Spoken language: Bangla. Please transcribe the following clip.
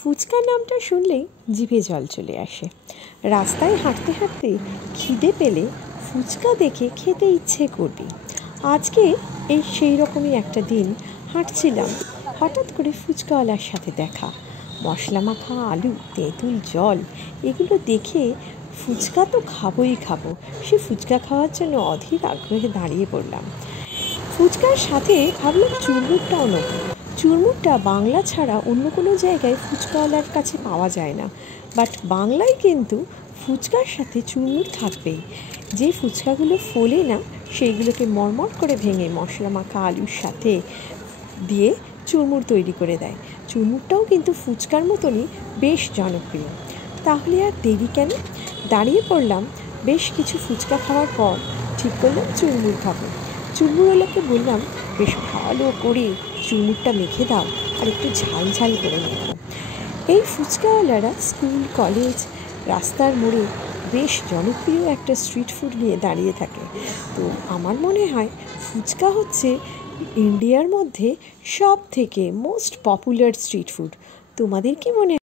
ফুচকা নামটা শুনলেই জিভে জল চলে আসে। রাস্তায় হাঁটতে হাঁটতে খিদে পেলে ফুচকা দেখে খেতে ইচ্ছে করবে। আজকে সেই রকমই একটা দিন হাঁটছিলাম, হঠাৎ করে ফুচকাওয়ালার সাথে দেখা। মশলা মাখা আলু, তেঁতুল জল, এগুলো দেখে ফুচকা তো খাবোই খাবো। সে ফুচকা খাওয়ার জন্য অধীর আগ্রহে দাঁড়িয়ে পড়লাম। ফুচকার সাথে ভাবলাম চুরমুরটাও নেব। চুরমুরটা বাংলা ছাড়া অন্য কোনো জায়গায় ফুচকাওয়ালার কাছে পাওয়া যায় না, বাট বাংলায় কিন্তু ফুচকার সাথে চুরমুর থাকবেই। যে ফুচকাগুলো ফোলে না সেইগুলোকে মরমর করে ভেঙে মশলা মাখা আলুর সাথে দিয়ে চুরমুর তৈরি করে দেয়। চুরমুরটাও কিন্তু ফুচকার মতনই বেশ জনপ্রিয়। তাহলে আর দেরি কেন? দাঁড়িয়ে পড়লাম। বেশ কিছু ফুচকা খাওয়ার পর ঠিক করলাম চুরমুর খাবো। চুরমুরওয়ালাকে বললাম, বেশ ভালো করে চুরমুরটা মেখে দাও আর একটু ঝাল ঝাল করে মেখো। এই ফুচকাওয়ালারা স্কুল, কলেজ, রাস্তার মোড়ে বেশ জনপ্রিয় একটা স্ট্রিট ফুড নিয়ে দাঁড়িয়ে থাকে। তো আমার মনে হয় ফুচকা হচ্ছে ইন্ডিয়ার মধ্যে সব থেকে মোস্ট পপুলার স্ট্রিট ফুড। তোমাদের কি মনে হয়?